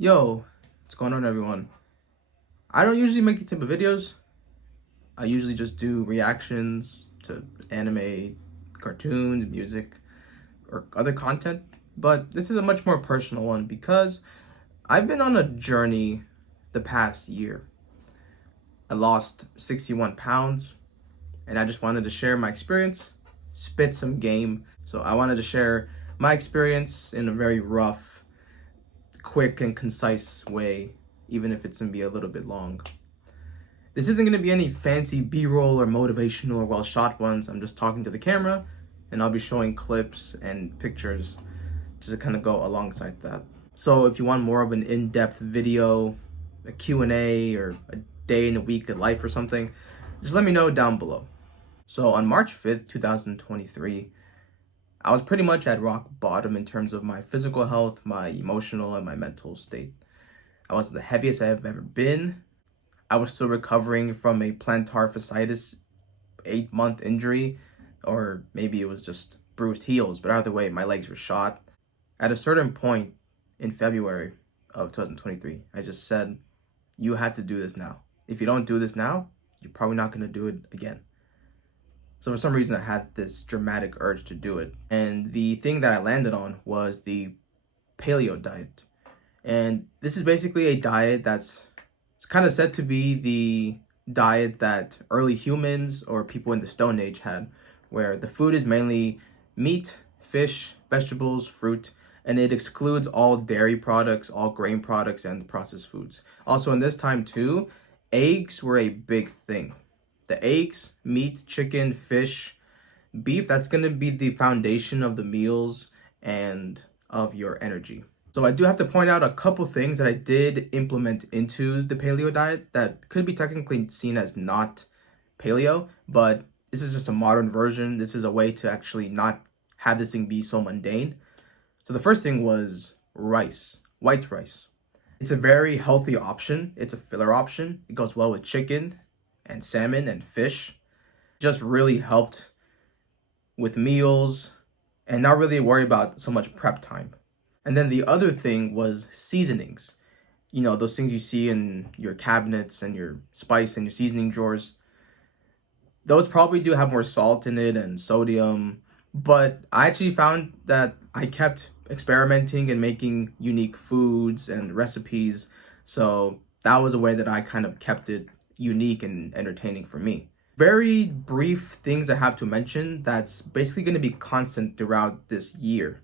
Yo, what's going on, everyone? I don't usually make these type of videos. I usually just do reactions to anime, cartoons, music, or other content. But this is a much more personal one because I've been on a journey the past year. I lost 61 pounds and I just wanted to share my experience, spit some game. So I wanted to share my experience in a very rough, quick, and concise way, even if it's gonna be a little bit long. This isn't going to be any fancy B-roll or motivational or well-shot ones. I'm just talking to the camera, and I'll be showing clips and pictures just to kind of go alongside that. So if you want more of an in-depth video, a Q&A, or a day in a week of life or something, just let me know down below. So on March 5th, 2023, I was pretty much at rock bottom in terms of my physical health, my emotional, and my mental state. I was the heaviest I've ever been. I was still recovering from a plantar fasciitis 8-month injury, or maybe it was just bruised heels, but either way, my legs were shot. At a certain point in February of 2023, I just said, you have to do this now. If you don't do this now, you're probably not going to do it again. So for some reason, I had this dramatic urge to do it. And the thing that I landed on was the Paleo-Diet. And this is basically a diet that's it's kind of said to be the diet that early humans or people in the Stone Age had, where the food is mainly meat, fish, vegetables, fruit, and it excludes all dairy products, all grain products, and processed foods. Also, in this time too, eggs were a big thing. The eggs, meat, chicken, fish, beef, that's going to be the foundation of the meals and of your energy. So I do have to point out a couple things that I did implement into the paleo diet that could be technically seen as not paleo, but this is just a modern version. This is a way to actually not have this thing be so mundane. So the first thing was rice, white rice. It's a very healthy option. It's a filler option. It goes well with chicken and salmon and fish. Just really helped with meals and not really worry about so much prep time. And then the other thing was seasonings. You know, those things you see in your cabinets and your spice and your seasoning drawers. Those probably do have more salt in it and sodium. But I actually found that I kept experimenting and making unique foods and recipes. So that was a way that I kind of kept it unique and entertaining for me. Very brief things I have to mention that's basically going to be constant throughout this year.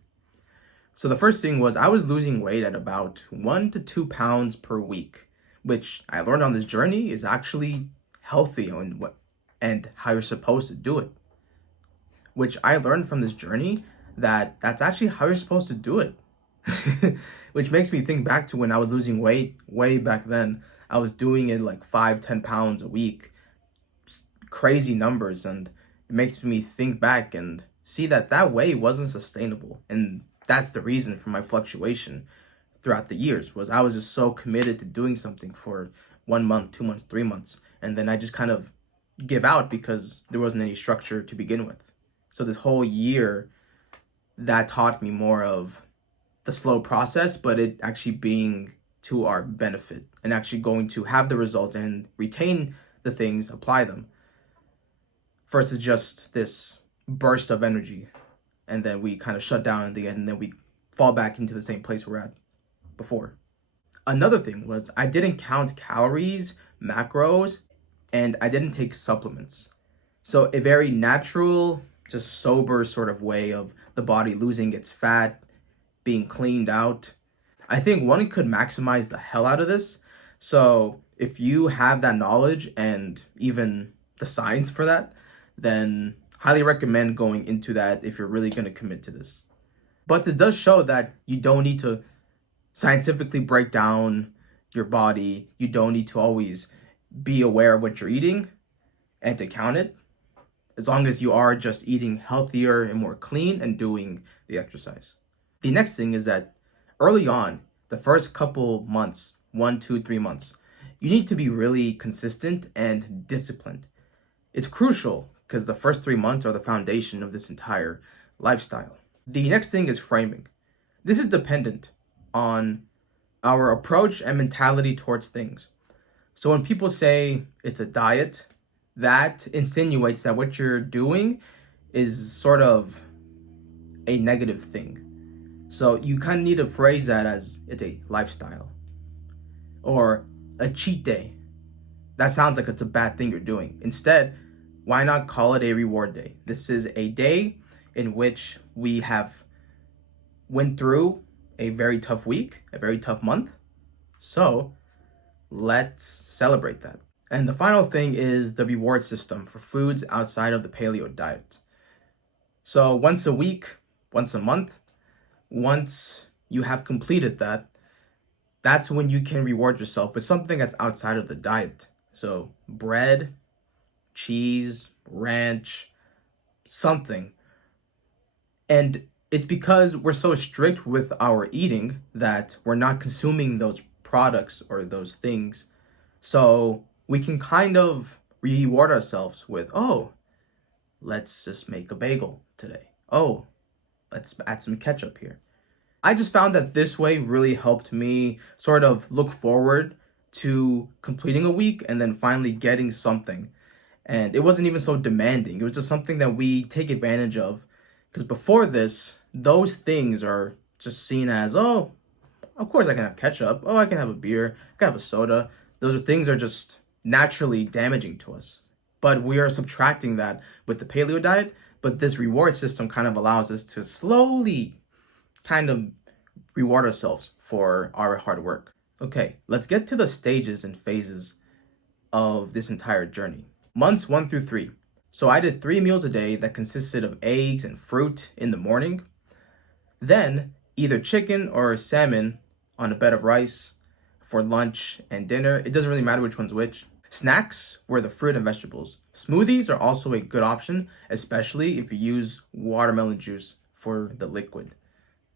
So the first thing was I was losing weight at about 1 to 2 pounds per week, which I learned on this journey is actually healthy and how you're supposed to do it. Which I learned from this journey that that's actually how you're supposed to do it. Which makes me think back to when I was losing weight way back then. I was doing it like 5-10 pounds a week, crazy numbers, and it makes me think back and see that that way wasn't sustainable. And that's the reason for my fluctuation throughout the years, was I was just so committed to doing something for 1 month, 2 months, 3 months, and then I just kind of give out because there wasn't any structure to begin with. So this whole year, that taught me more of the slow process, but it actually being to our benefit and actually going to have the results and retain the things, apply them, versus just this burst of energy. And then we kind of shut down at the end, and then we fall back into the same place we're at before. Another thing was I didn't count calories, macros, and I didn't take supplements. So a very natural, just sober sort of way of the body losing its fat, being cleaned out. I think one could maximize the hell out of this. So if you have that knowledge and even the science for that, then highly recommend going into that if you're really going to commit to this. But this does show that you don't need to scientifically break down your body. You don't need to always be aware of what you're eating and to count it, as long as you are just eating healthier and more clean and doing the exercise. The next thing is that early on, the first couple months, 1, 2, 3 months, you need to be really consistent and disciplined. It's crucial because the first 3 months are the foundation of this entire lifestyle. The next thing is framing. This is dependent on our approach and mentality towards things. So when people say it's a diet, that insinuates that what you're doing is sort of a negative thing. So you kind of need to phrase that as it's a lifestyle or a cheat day. That sounds like it's a bad thing you're doing. Instead, why not call it a reward day? This is a day in which we have went through a very tough week, a very tough month. So let's celebrate that. And the final thing is the reward system for foods outside of the paleo diet. So once a week, once a month, once you have completed that, that's when you can reward yourself with something that's outside of the diet. So bread, cheese, ranch, something. And it's because we're so strict with our eating that we're not consuming those products or those things. So we can kind of reward ourselves with, oh, let's just make a bagel today. Oh, let's add some ketchup here. I just found that this way really helped me sort of look forward to completing a week and then finally getting something. And it wasn't even so demanding. It was just something that we take advantage of. Because before this, those things are just seen as, oh, of course I can have ketchup. Oh, I can have a beer. I can have a soda. Those things are just naturally damaging to us. But we are subtracting that with the paleo diet. But this reward system kind of allows us to slowly kind of reward ourselves for our hard work. Okay, let's get to the stages and phases of this entire journey. Months 1 through 3. So I did 3 meals a day that consisted of eggs and fruit in the morning. Then either chicken or salmon on a bed of rice for lunch and dinner. It doesn't really matter which one's which. Snacks were the fruit and vegetables. Smoothies are also a good option, especially if you use watermelon juice for the liquid.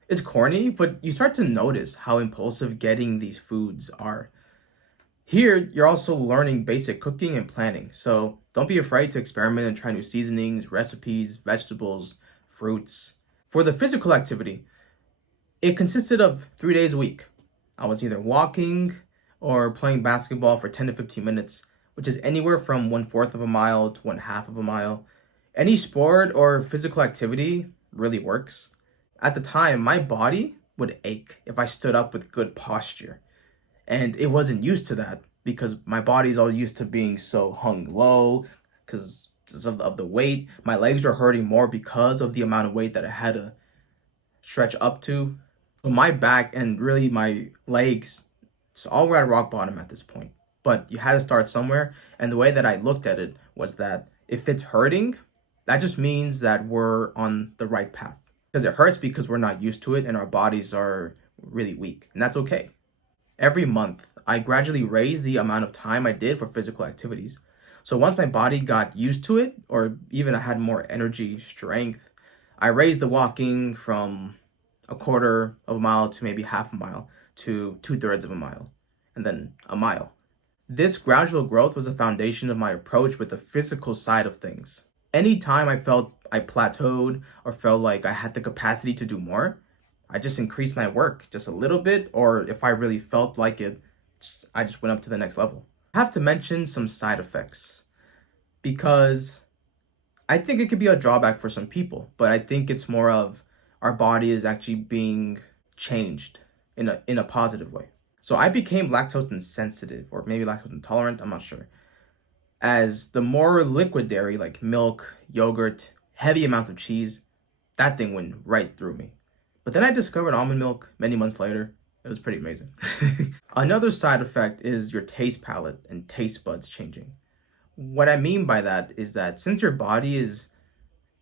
It's corny, but you start to notice how impulsive getting these foods are. Here, you're also learning basic cooking and planning, so don't be afraid to experiment and try new seasonings, recipes, vegetables, fruits. For the physical activity, it consisted of 3 days a week. I was either walking or playing basketball for 10 to 15 minutes, which is anywhere from 1/4 of a mile to 1/2 of a mile. Any sport or physical activity really works. At the time, my body would ache if I stood up with good posture. And it wasn't used to that because my body's all used to being so hung low because of the weight. My legs were hurting more because of the amount of weight that I had to stretch up to. So my back and really my legs, it's all at rock bottom at this point. But you had to start somewhere. And the way that I looked at it was that if it's hurting, that just means that we're on the right path. Because it hurts because we're not used to it and our bodies are really weak. And that's okay. Every month, I gradually raised the amount of time I did for physical activities. So once my body got used to it, or even I had more energy, strength, I raised the walking from 1/4 of a mile to maybe 1/2 a mile to 2/3 of a mile, and then a mile. This gradual growth was the foundation of my approach with the physical side of things. Anytime I felt I plateaued or felt like I had the capacity to do more, I just increased my work just a little bit, or if I really felt like it, I just went up to the next level. I have to mention some side effects because I think it could be a drawback for some people, but I think it's more of our body is actually being changed in a positive way. So I became lactose insensitive or maybe lactose intolerant, I'm not sure. As the more liquid dairy like milk, yogurt, heavy amounts of cheese, that thing went right through me. But then I discovered almond milk many months later. It was pretty amazing. Another side effect is your taste palette and taste buds changing. What I mean by that is that since your body is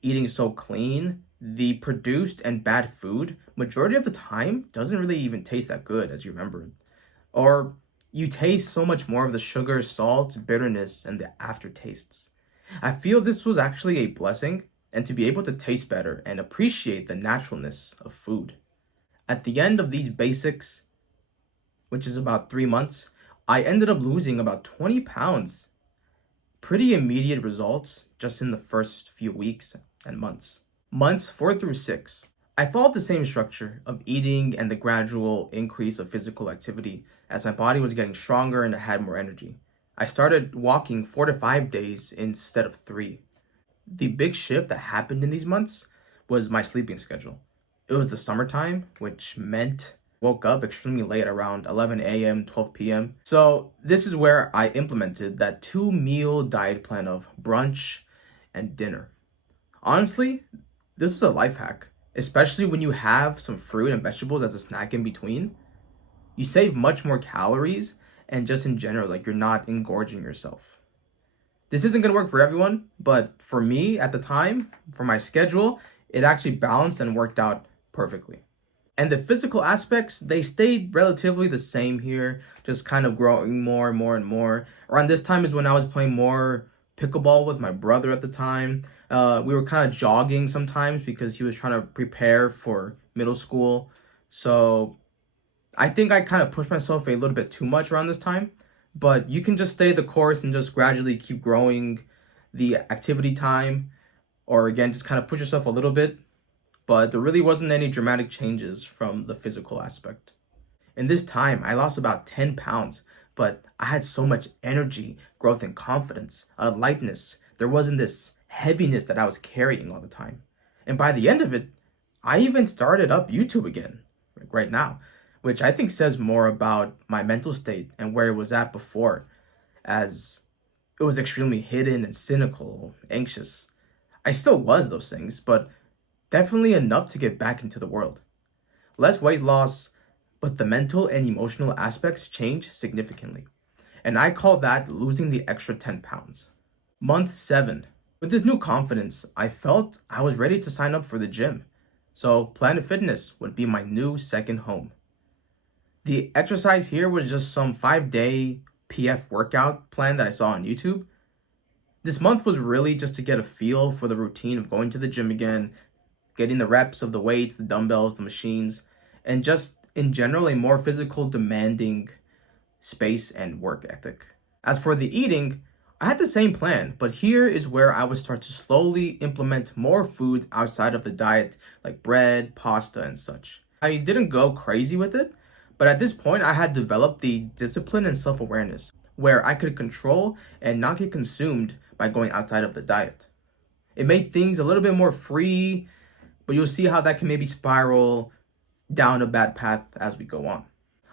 eating so clean, the produced and bad food, majority of the time, doesn't really even taste that good as you remember. Or you taste so much more of the sugar, salt, bitterness, and the aftertastes. I feel this was actually a blessing, and to be able to taste better and appreciate the naturalness of food. At the end of these basics, which is about 3 months, I ended up losing about 20 pounds. Pretty immediate results just in the first few weeks and months. Months 4 through 6, I followed the same structure of eating and the gradual increase of physical activity as my body was getting stronger and I had more energy. I started walking 4 to 5 days instead of 3. The big shift that happened in these months was my sleeping schedule. It was the summertime, which meant woke up extremely late around 11 a.m., 12 p.m. So this is where I implemented that 2 meal diet plan of brunch and dinner. Honestly, this was a life hack, especially when you have some fruit and vegetables as a snack in between. You save much more calories and just in general, like you're not engorging yourself. This isn't going to work for everyone, but for me at the time, for my schedule, it actually balanced and worked out perfectly. And the physical aspects, they stayed relatively the same here, just kind of growing more and more and more. Around this time is when I was playing more pickleball with my brother at the time. We were kind of jogging sometimes because he was trying to prepare for middle school. So I think I kind of pushed myself a little bit too much around this time. But you can just stay the course and just gradually keep growing the activity time, or again, just kind of push yourself a little bit, but there really wasn't any dramatic changes from the physical aspect. In this time, I lost about 10 pounds, but I had so much energy, growth, and confidence, a lightness. There wasn't this heaviness that I was carrying all the time. And by the end of it, I even started up YouTube again, like right now, which I think says more about my mental state and where it was at before, as it was extremely hidden and cynical, anxious. I still was those things, but definitely enough to get back into the world. Less weight loss, but the mental and emotional aspects changed significantly. And I call that losing the extra 10 pounds. Month 7. With this new confidence, I felt I was ready to sign up for the gym. So Planet Fitness would be my new second home. The exercise here was just some 5-day PF workout plan that I saw on YouTube. This month was really just to get a feel for the routine of going to the gym again, getting the reps of the weights, the dumbbells, the machines, and just in general a more physical demanding space and work ethic. As for the eating, I had the same plan, but here is where I would start to slowly implement more foods outside of the diet, like bread, pasta, and such. I didn't go crazy with it, but at this point I had developed the discipline and self-awareness where I could control and not get consumed by going outside of the diet. It made things a little bit more free, but you'll see how that can maybe spiral down a bad path as we go on.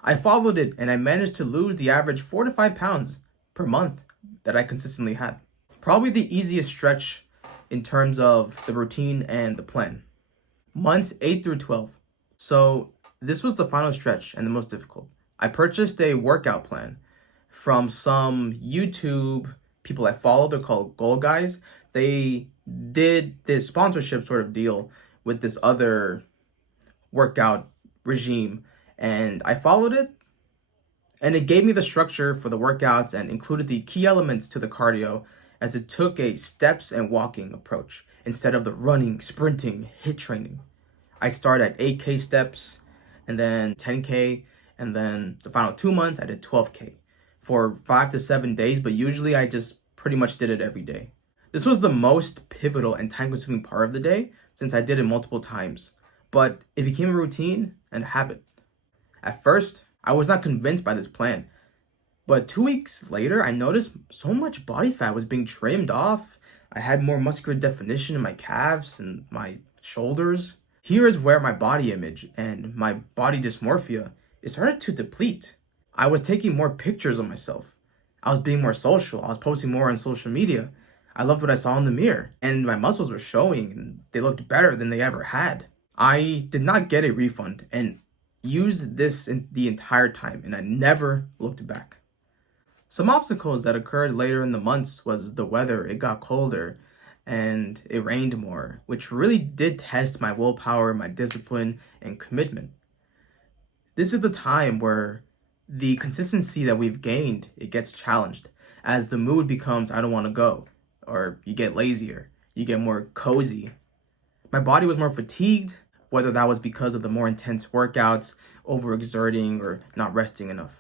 I followed it and I managed to lose the average 4 to 5 pounds per month that I consistently had. Probably the easiest stretch in terms of the routine and the plan. Months 8 through 12. So this was the final stretch and the most difficult. I purchased a workout plan from some YouTube people I follow. They're called Goal Guys. They did this sponsorship sort of deal with this other workout regime, and I followed it, and it gave me the structure for the workouts and included the key elements to the cardio, as it took a steps and walking approach instead of the running, sprinting, hit training. I started at 8K steps and then 10K, and then the final 2 months I did 12K for 5 to 7 days, but usually I just pretty much did it every day. This was the most pivotal and time-consuming part of the day since I did it multiple times, but it became a routine and a habit. At first, I was not convinced by this plan, but 2 weeks later, I noticed so much body fat was being trimmed off. I had more muscular definition in my calves and my shoulders. Here is where my body image and my body dysmorphia, it started to deplete. I was taking more pictures of myself. I was being more social. I was posting more on social media. I loved what I saw in the mirror, and my muscles were showing, and they looked better than they ever had. I did not get a refund and used this the entire time, and I never looked back. Some obstacles that occurred later in the months was the weather. It got colder and it rained more, which really did test my willpower, my discipline, and commitment. This is the time where the consistency that we've gained, it gets challenged as the mood becomes, I don't want to go, or you get lazier, you get more cozy. My body was more fatigued, whether that was because of the more intense workouts, overexerting, or not resting enough.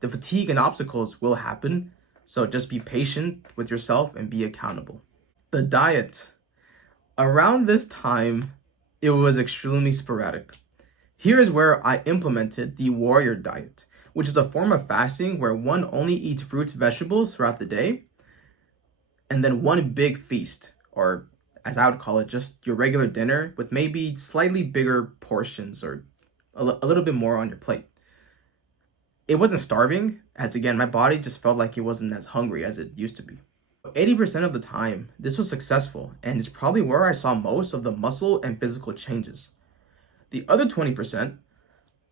The fatigue and obstacles will happen, so just be patient with yourself and be accountable. The diet. Around this time, It was extremely sporadic. Here is where I implemented the warrior diet, which is a form of fasting where one only eats fruits, vegetables throughout the day, and then one big feast, or as I would call it, just your regular dinner with maybe slightly bigger portions or a little bit more on your plate. It wasn't starving, as again, my body just felt like it wasn't as hungry as it used to be. 80% of the time, this was successful, and it's probably where I saw most of the muscle and physical changes. The other 20%,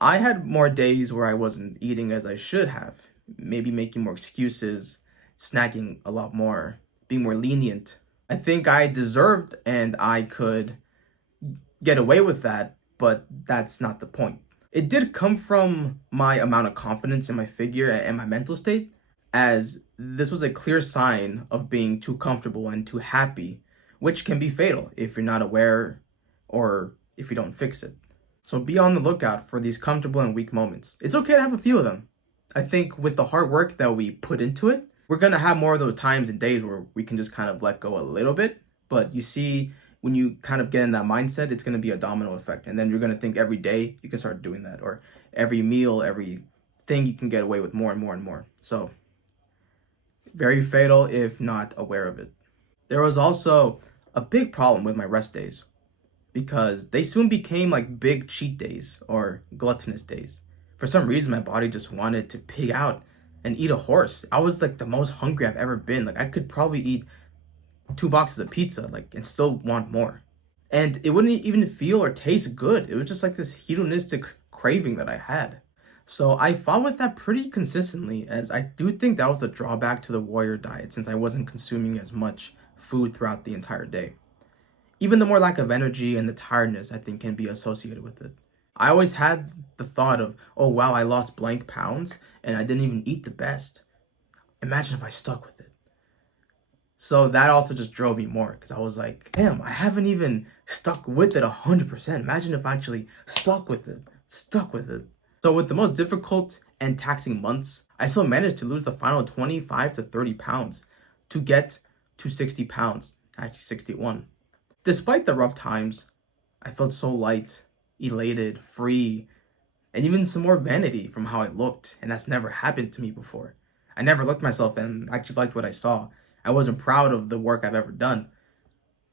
I had more days where I wasn't eating as I should have, maybe making more excuses, snacking a lot more, being more lenient. I think I deserved and I could get away with that, but that's not the point. It did come from my amount of confidence in my figure and my mental state, as this was a clear sign of being too comfortable and too happy, which can be fatal if you're not aware or if you don't fix it. So be on the lookout for these comfortable and weak moments. It's okay to have a few of them. I think with the hard work that we put into it, we're going to have more of those times and days where we can just kind of let go a little bit. But you see, when you kind of get in that mindset, it's going to be a domino effect. And then you're going to think every day you can start doing that, or every meal, every thing you can get away with more and more and more. So very fatal if not aware of it. There was also a big problem with my rest days, because they soon became like big cheat days or gluttonous days. For some reason, my body just wanted to pig out and eat a horse. I was like the most hungry I've ever been. Like I could probably eat 2 boxes of pizza, like, and still want more. And it wouldn't even feel or taste good. It was just like this hedonistic craving that I had. So I fought with that pretty consistently, as I do think that was the drawback to the warrior diet, since I wasn't consuming as much food throughout the entire day. Even the more lack of energy and the tiredness, I think, can be associated with it. I always had the thought of, oh wow, I lost blank pounds and I didn't even eat the best. Imagine if I stuck with it. So that also just drove me more, because I was like, damn, I haven't even stuck with it 100%. Imagine if I actually stuck with it. So with the most difficult and taxing months, I still managed to lose the final 25 to 30 pounds to get to 60 pounds, actually 61. Despite the rough times, I felt so light, elated, free, and even some more vanity from how I looked, and that's never happened to me before. I never looked at myself and actually liked what I saw. I wasn't proud of the work I've ever done.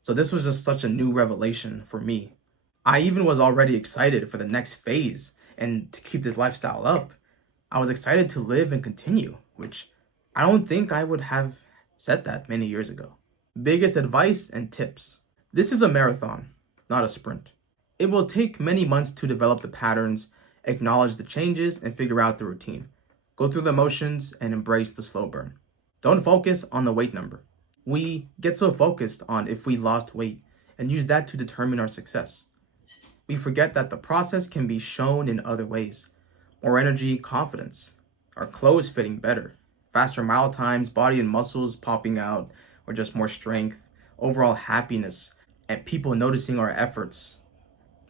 So this was just such a new revelation for me. I even was already excited for the next phase and to keep this lifestyle up. I was excited to live and continue, which I don't think I would have said that many years ago. Biggest advice and tips. This is a marathon, not a sprint. It will take many months to develop the patterns, acknowledge the changes, and figure out the routine. Go through the motions and embrace the slow burn. Don't focus on the weight number. We get so focused on if we lost weight and use that to determine our success. We forget that the process can be shown in other ways. More energy, confidence, our clothes fitting better, faster mile times, body and muscles popping out, or just more strength, overall happiness, and people noticing our efforts,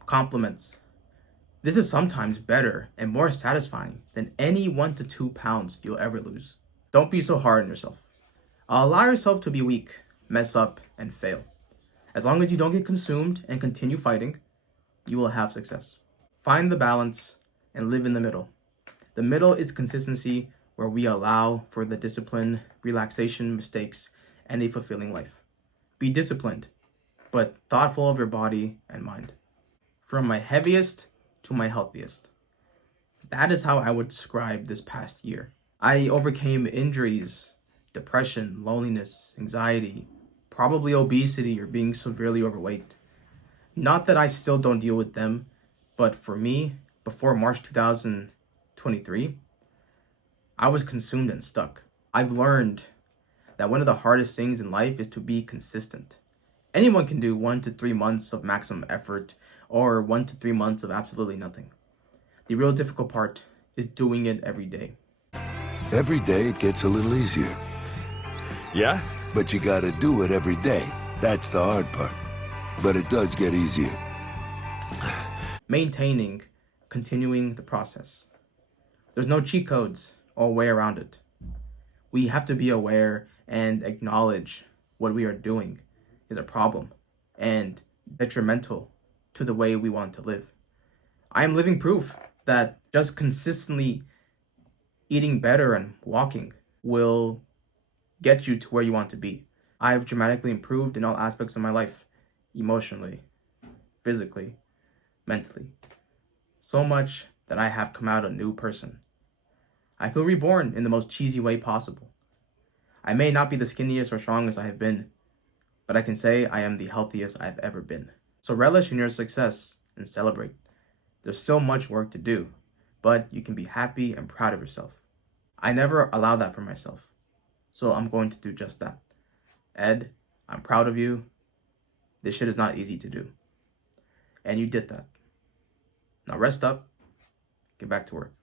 compliments. This is sometimes better and more satisfying than any 1 to 2 pounds you'll ever lose. Don't be so hard on yourself. Allow yourself to be weak, mess up, and fail. As long as you don't get consumed and continue fighting, you will have success. Find the balance and live in the middle. The middle is consistency, where we allow for the discipline, relaxation, mistakes, and a fulfilling life. Be disciplined, but thoughtful of your body and mind. From my heaviest to my healthiest. That is how I would describe this past year. I overcame injuries, depression, loneliness, anxiety, probably obesity or being severely overweight. Not that I still don't deal with them, but for me, before March 2023, I was consumed and stuck. I've learned that one of the hardest things in life is to be consistent. Anyone can do 1 to 3 months of maximum effort or 1 to 3 months of absolutely nothing. The real difficult part is doing it every day. Every day it gets a little easier. Yeah? But you gotta do it every day. That's the hard part. But it does get easier. Maintaining, continuing the process. There's no cheat codes or way around it. We have to be aware and acknowledge what we are doing is a problem and detrimental to the way we want to live. I am living proof that just consistently eating better and walking will get you to where you want to be. I have dramatically improved in all aspects of my life, emotionally, physically, mentally. So much that I have come out a new person. I feel reborn in the most cheesy way possible. I may not be the skinniest or strongest I have been, but I can say I am the healthiest I've ever been. So relish in your success and celebrate. There's still much work to do, but you can be happy and proud of yourself. I never allow that for myself, so I'm going to do just that. Ed, I'm proud of you. This shit is not easy to do. And you did that. Now rest up, get back to work.